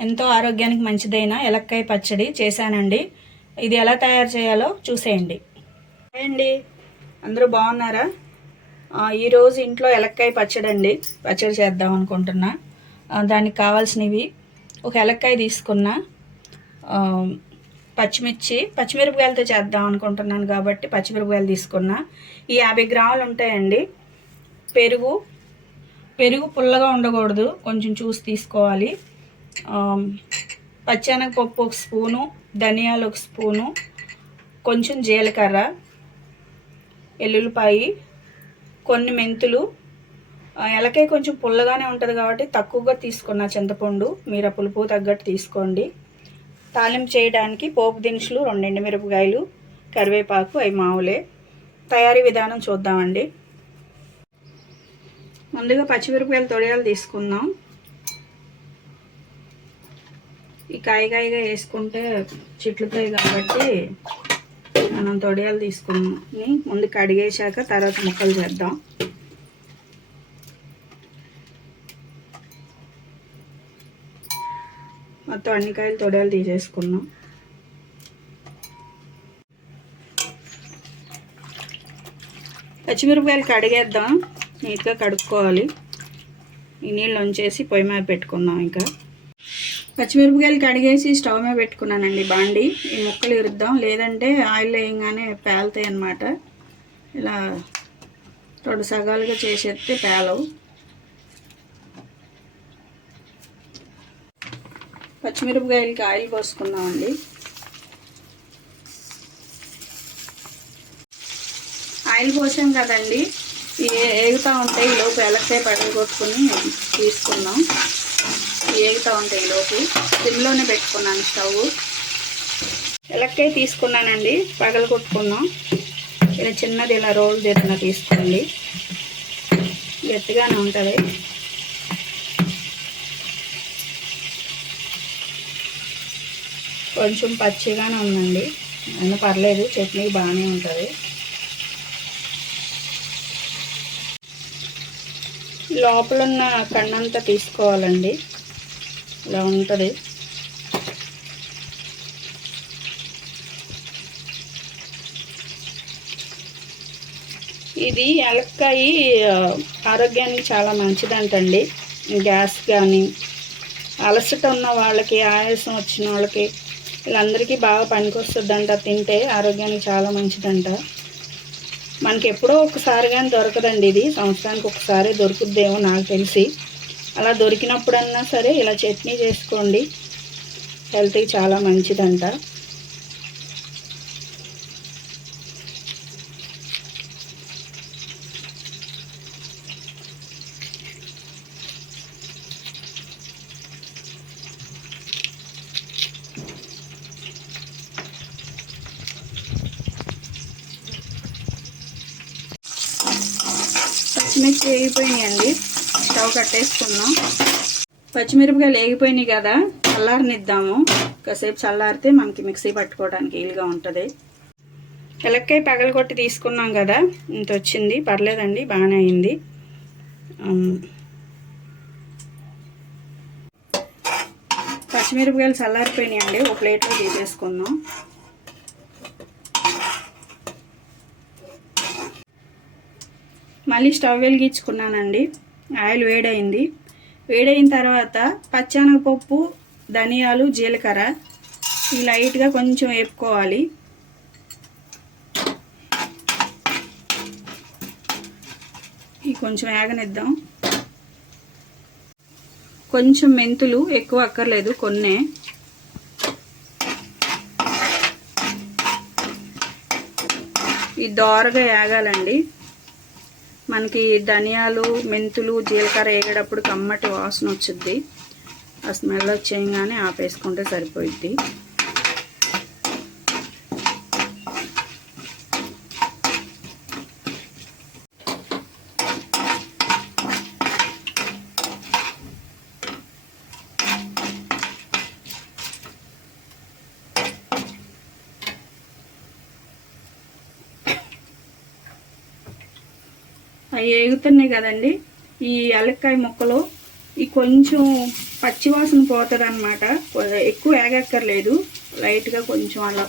ఎంతో ఆరోగ్యానికి మంచిదైన ఎలక్కాయ పచ్చడి చేశానండి. ఇది ఎలా తయారు చేయాలో చూసేయండి. అండి. అందరూ బాగున్నారా? ఈరోజు ఇంట్లో ఎలక్కాయ పచ్చడి అండి. పచ్చడి చేద్దాం అనుకుంటున్నా. దానికి కావాల్సినవి ఒక ఎలక్కాయ తీసుకున్నా. పచ్చిమిర్చి పచ్చిమిరపకాయలతో చేద్దాం అనుకుంటున్నాను కాబట్టి పచ్చిమిరపకాయలు తీసుకున్నా. ఈ యాభై గ్రాములు ఉంటాయండి. పెరుగు పెరుగు పుల్లగా ఉండకూడదు. కొంచెం చూసి తీసుకోవాలి. పచ్చనగపప్పు ఒక స్పూను ధనియాలు ఒక స్పూను కొంచెం జీలకర్ర ఎల్లుల్లిపాయి కొన్ని మెంతులు. ఎలకాయ కొంచెం పుల్లగానే ఉంటుంది కాబట్టి తక్కువగా తీసుకున్న చింతపండు. మీరు ఆ పులుపు తగ్గట్టు తీసుకోండి. తాలింపు చేయడానికి పోపు దినుసులు రెండు మిరపకాయలు కరివేపాకు అవి మావులే. తయారీ విధానం చూద్దామండి. ముందుగా పచ్చిమిరపకాయలు తొడియాలు తీసుకుందాం. ఈ కాయగాయగా వేసుకుంటే చిట్లుతాయి కాబట్టి మనం తొడియాలు తీసుకుని ముందు కడిగేశాక తర్వాత ముక్కలు చేద్దాం. మొత్తం అన్ని కాయలు తొడియాలు తీసేసుకున్నాం. పచ్చిమిరపకాయలు కడిగేద్దాం. నీట్గా కడుక్కోవాలి. ఈ నీళ్ళు ఉంచేసి పొయ్యి మీద పెట్టుకుందాం ఇంకా. పచ్చిమిరపకాయలు కడిగేసి స్టవ్ మీద పెట్టుకున్నానండి బాండి. ఈ ముక్కలు ఇరుద్దాం. లేదంటే ఆయిల్ వేయంగానే పేలుతాయి అన్నమాట. ఇలా రెండు సగాలుగా చేసేస్తే పేలవు. పచ్చిమిరపకాయలకి ఆయిల్ పోసుకుందామండి. ఆయిల్ పోసాం కదండి. ఏ- ఏగుతూ ఉంటాయి. ఈ లోపు ఎలక్కాయ పడలు తీసుకుందాం. వేగుతూ ఉంటాయి లోపు. సిమ్లోనే పెట్టుకున్నాను స్టవ్. ఎలక్కాయ తీసుకున్నానండి. పగలు కొట్టుకున్నాం. ఇలా చిన్నది ఇలా రోల్ చేసిన తీసుకోండి. గట్టిగానే ఉంటుంది. కొంచెం పచ్చిగానే ఉందండి. అయినా పర్లేదు చట్నీ బాగానే ఉంటుంది. లోపల ఉన్న కన్నంతా తీసుకోవాలండి. ఇలా ఉంటుంది. ఇది ఎలక్కాయ ఆరోగ్యానికి చాలా మంచిదంటండి. గ్యాస్ కానీ అలసట ఉన్న వాళ్ళకి ఆయాసం వచ్చిన వాళ్ళకి వీళ్ళందరికీ బాగా పనికొస్తుందంట. తింటే ఆరోగ్యానికి చాలా మంచిదంట. మనకి ఎప్పుడో ఒకసారి కానీ దొరకదండి ఇది. సంవత్సరానికి ఒకసారి దొరుకుద్దేమో నాకు తెలిసి. అలా దొరికినప్పుడన్నా సరే ఇలా చట్నీ చేసుకోండి. హెల్త్కి చాలా మంచిదంట. పచ్చిమిర్చి వేగిపోయినాయండి. స్టవ్ కట్టేసుకున్నాం పచ్చిమిరపకాయలు వేగిపోయినాయి కదా చల్లారనిద్దాము. కాసేపు చల్లారితే మనకి మిక్సీ పట్టుకోవడానికి వీలుగా ఉంటుంది. ఎలక్కాయ పగలగొట్టి తీసుకున్నాం కదా ఇంత వచ్చింది. పర్లేదండి బాగానే అయింది. పచ్చిమిరపకాయలు చల్లారిపోయినాయి అండి ఒక ప్లేట్లో తీసేసుకుందాం. మళ్ళీ స్టవ్ వెలిగించుకున్నానండి. ఆయిల్ వేడైంది. వేడైన తర్వాత పచ్చనగపప్పు ధనియాలు జీలకర్ర ఈ లైట్గా కొంచెం వేపుకోవాలి. ఈ కొంచెం వేగనిద్దాం. కొంచెం మెంతులు ఎక్కువ అక్కర్లేదు కొన్నే. ఈ దోరగా వేగాలండి మనకి ధనియాలు మెంతులు జీలకర్ర వేగేటప్పుడు కమ్మటి వాసన వచ్చుద్ది. ఆ స్మెల్ వచ్చేయగానే ఆపేసుకుంటే సరిపోయిద్ది. అవి వేగుతున్నాయి కదండి. ఈ యాలక్కాయ ముక్కలు ఈ కొంచెం పచ్చివాసన పోతుంది అనమాట ఎక్కువ ఏగక్కర్లేదు. లైట్గా కొంచెం అలా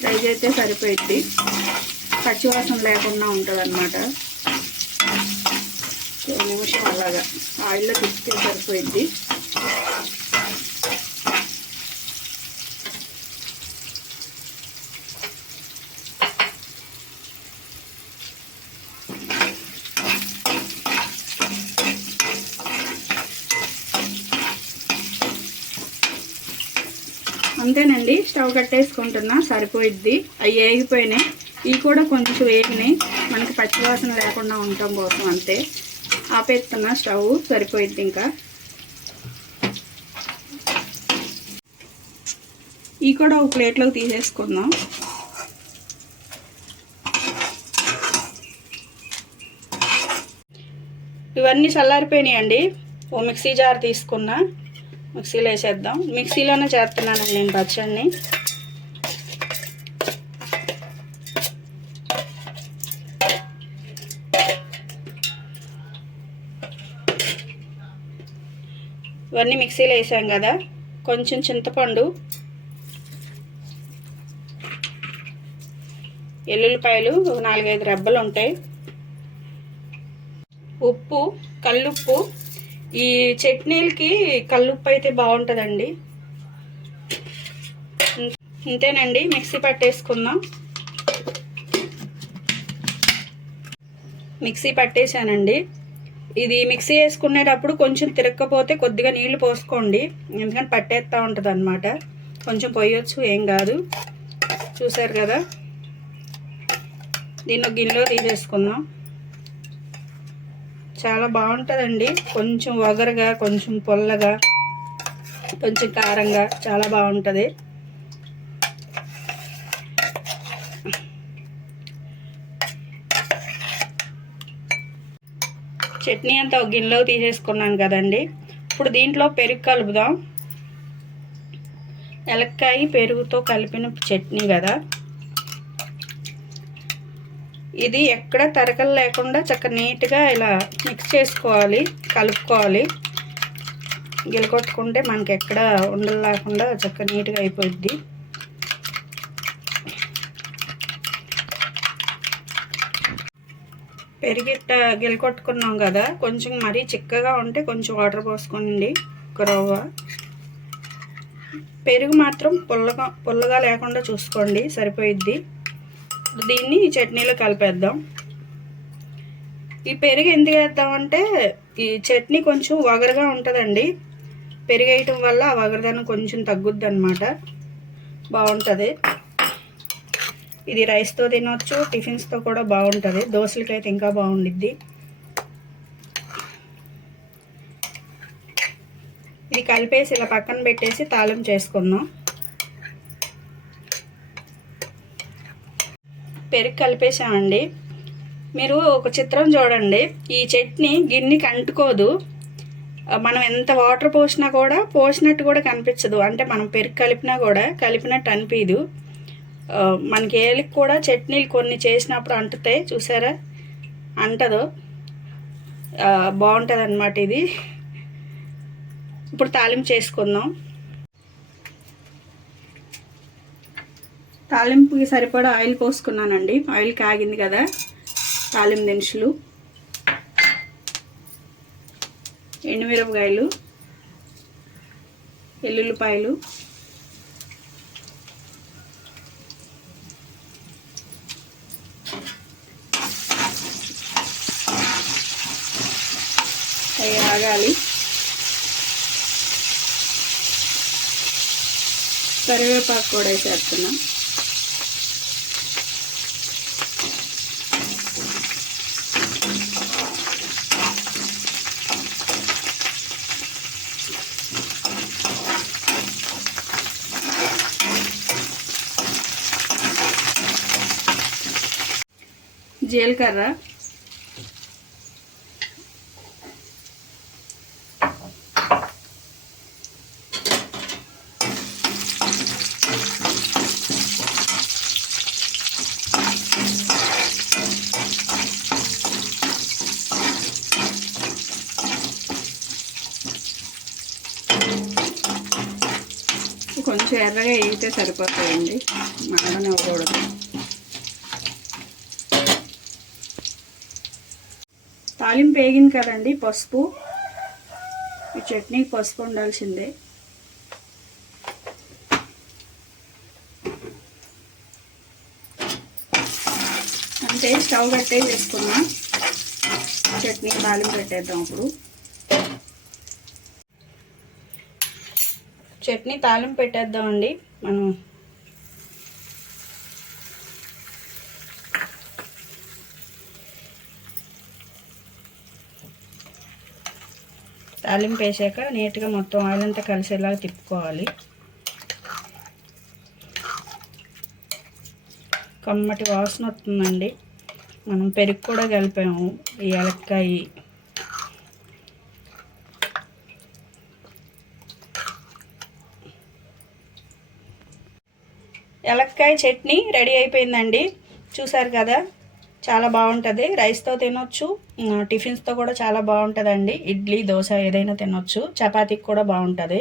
ఫ్రై చేస్తే సరిపోయింది పచ్చివాసన లేకుండా ఉంటుంది అనమాట నిమిషం అలాగా ఆయిల్లో తిప్పితే సరిపోయింది అంతేనండి స్టవ్ కట్టేసుకుంటున్నా సరిపోయిద్ది. అవి వేగిపోయినాయి ఇవి కూడా కొంచెం వేగినాయి. మనకి పచ్చివాసన లేకుండా ఉండటం కోసం అంతే. ఆపేస్తున్నా స్టవ్ సరిపోయిద్ది ఇంకా. ఇవి కూడా ఒక ప్లేట్లోకి తీసేసుకుందాం. ఇవన్నీ చల్లారిపోయినాయండి. ఓ మిక్సీ జార్ తీసుకున్నా. మిక్సీలో వేసేద్దాం. మిక్సీలోనే చేస్తున్నానండి నేను పచ్చడిని. ఇవన్నీ మిక్సీలో వేసాం కదా కొంచెం చింతపండు ఎల్లుల్లిపాయలు ఒక నాలుగైదు రెబ్బలు ఉంటాయి ఉప్పు కల్లుప్పు ఈ చట్నీలకి కల్లుప్పు అయితే బాగుంటుందండి. ఇంతేనండి మిక్సీ పట్టేసుకుందాం. మిక్సీ పట్టేశానండి. ఇది మిక్సీ వేసుకునేటప్పుడు కొంచెం తిరగకపోతే కొద్దిగా నీళ్ళు పోసుకోండి. ఎందుకంటే పట్టేస్తూ ఉంటుంది అనమాట కొంచెం పోయొచ్చు ఏం కాదు. చూసారు కదా? దీన్ని గిన్నెలో తీసేసుకుందాం. చాలా బాగుంటుందండి. కొంచెం వగరగా కొంచెం పొల్లగా కొంచెం కారంగా చాలా బాగుంటుంది. చట్నీ అంతా ఒక గిన్నెలో తీసేసుకున్నాను కదండి. ఇప్పుడు దీంట్లో పెరుగు కలుపుదాం. ఎలక్కాయ పెరుగుతో కలిపిన చట్నీ కదా. ఇది ఎక్కడ తరకలు లేకుండా చక్క నీట్గా ఇలా మిక్స్ చేసుకోవాలి కలుపుకోవాలి. గిలకొట్టుకుంటే మనకి ఎక్కడ ఉండలు లేకుండా చక్క నీట్గా అయిపోద్ది పెరిగిట్ట గిలకొట్టుకున్నాం కదా కొంచెం మరీ చిక్కగా ఉంటే కొంచెం వాటర్ పోసుకోండి ఒక రవ్వ. పెరుగు మాత్రం పుల్లగా పుల్లగా లేకుండా చూసుకోండి సరిపోయిద్ది. దీన్ని చట్నీలో కలిపేద్దాం. ఈ పెరుగు ఎందుకు వేద్దామంటే ఈ చట్నీ కొంచెం వగరగా ఉంటుందండి. పెరిగేయటం వల్ల ఆ వగరదనం కొంచెం తగ్గుద్ది అనమాట బాగుంటుంది. ఇది రైస్తో తినవచ్చు టిఫిన్స్తో కూడా బాగుంటుంది. దోశలకైతే ఇంకా బాగుండిద్ది. ఇది కలిపేసి ఇలా పక్కన పెట్టేసి తాళం చేసుకుందాం. పెరుగు కలిపేసామండి మీరు ఒక చిత్రం చూడండి. ఈ చట్నీ గిన్నెకి అంటుకోదు మనం ఎంత వాటర్ పోసినా కూడా పోసినట్టు కూడా కనిపించదు. అంటే మనం పెరుగు కలిపినా కూడా కలిపినట్టు అనిపించదు మనకి ఏలికి కూడా చట్నీలు కొన్ని చేసినప్పుడు అంటుతాయి. చూసారా? అంటదు. బాగుంటుంది అన్నమాట ఇది. ఇప్పుడు తాలింపు చేసుకుందాం. తాలింపుకి సరిపడా ఆయిల్ పోసుకున్నానండి. ఆయిల్ కాగింది కదా. తాలింపు దినుసులు. ఎండుమిరపకాయలు. ఎల్లుల్లిపాయలు. అవి ఆగాలి. కరివేపాకు కూడా వేసేస్తున్నాం. జీలకర్ర. కొంచెం ఎర్రగా వేయితే సరిపోతుందండి మరణ ఇవ్వకూడదు తాలింపు వేగింది కదండి పసుపు. ఈ చట్నీకి పసుపు ఉండాల్సిందే. అంటే స్టవ్ కట్టే చేసుకున్నా చట్నీ తాలింపు పెట్టేద్దాం అప్పుడు చట్నీ తాలింపు పెట్టేద్దామండి. మనం తాలింపు వేసాక నీట్గా మొత్తం ఆయిల్ అంతా కలిసేలాగా తిప్పుకోవాలి. కమ్మటి వాసన వస్తుందండి. మనం పెరుగు కూడా కలిపాము ఈ ఏలక్కాయ ఎలక్కాయ చట్నీ రెడీ అయిపోయిందండి. చూసారు కదా? చాలా బాగుంటుంది. రైస్తో తినొచ్చు టిఫిన్స్తో కూడా చాలా బాగుంటుందండి. ఇడ్లీ దోశ ఏదైనా తినొచ్చు. చపాతీకి కూడా బాగుంటుంది.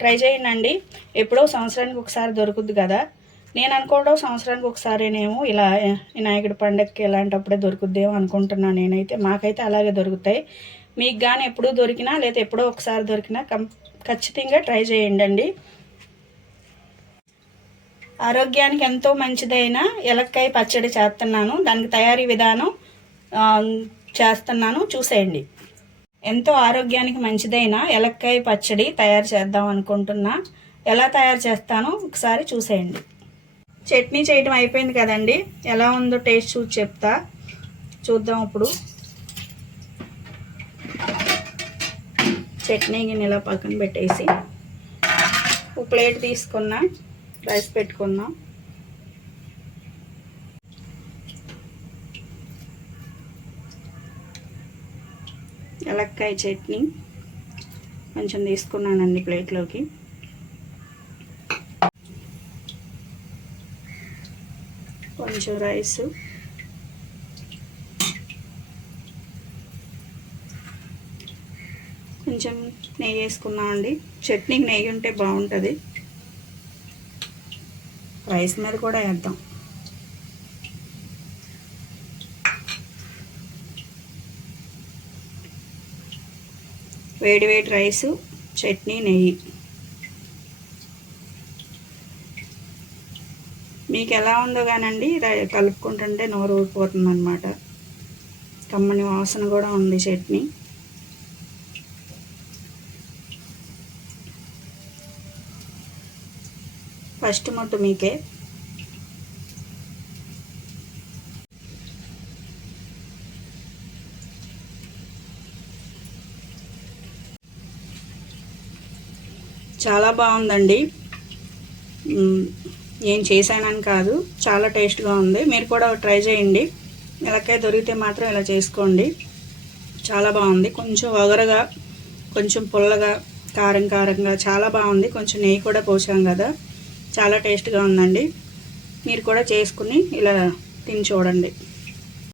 ట్రై చేయండి ఎప్పుడో సంవత్సరానికి ఒకసారి దొరుకుద్ది కదా. నేను అనుకోవడం సంవత్సరానికి ఒకసారినేమో ఇలా వినాయకుడి పండగకి ఇలాంటప్పుడే దొరుకుద్దేమో అనుకుంటున్నాను నేనైతే. మాకైతే అలాగే దొరుకుతాయి. మీకు కానీ ఎప్పుడూ దొరికినా లేదా ఎప్పుడో ఒకసారి దొరికినా కం ఖచ్చితంగా ట్రై చేయండి ఆరోగ్యానికి ఎంతో మంచిదైన ఎలక్కాయ పచ్చడి చేస్తున్నాను. దానికి తయారీ విధానం చేస్తున్నాను. చూసేయండి. ఎంతో ఆరోగ్యానికి మంచిదైన ఎలక్కాయ పచ్చడి తయారు చేద్దాం అనుకుంటున్నా. ఎలా తయారు చేస్తానో ఒకసారి చూసేయండి. చట్నీ చేయడం అయిపోయింది కదండి. ఎలా ఉందో టేస్ట్ చూసి చెప్తా. చూద్దాం ఇప్పుడు. చట్నీ గిన్నె ఇలా పక్కన పెట్టేసి ఒక ప్లేట్ తీసుకున్నా. రైస్ పెట్టుకుందాం. ఎలక్కాయ చట్నీ కొంచెం తీసుకున్నానండి ప్లేట్లోకి. కొంచెం రైస్. కొంచెం నెయ్యి వేసుకున్నాం అండి చట్నీకి నెయ్యి ఉంటే బాగుంటుంది. రైస్ మీద కూడా వేద్దాం. వేడి వేడి రైసు చట్నీ నెయ్యి. మీకు ఎలా ఉందో కానండి రై- కలుపుకుంటుంటే నోరు ఊరిపోతుంది అనమాట కమ్మని వాసన కూడా ఉంది చట్నీ. ఫస్ట్ మొట్టు మీకే. చాలా బాగుందండి. ఏం చేశానని కాదు చాలా టేస్ట్గా ఉంది. మీరు కూడా ట్రై చేయండి. మిరకాయ దొరికితే మాత్రం ఇలా చేసుకోండి. చాలా బాగుంది. కొంచెం ఒగరగా కొంచెం పుల్లగా కారం కారంగా చాలా బాగుంది. కొంచెం నెయ్యి కూడా పోసాం కదా. చాలా టేస్ట్గా ఉందండి. మీరు కూడా చేసుకుని ఇలా తిని చూడండి.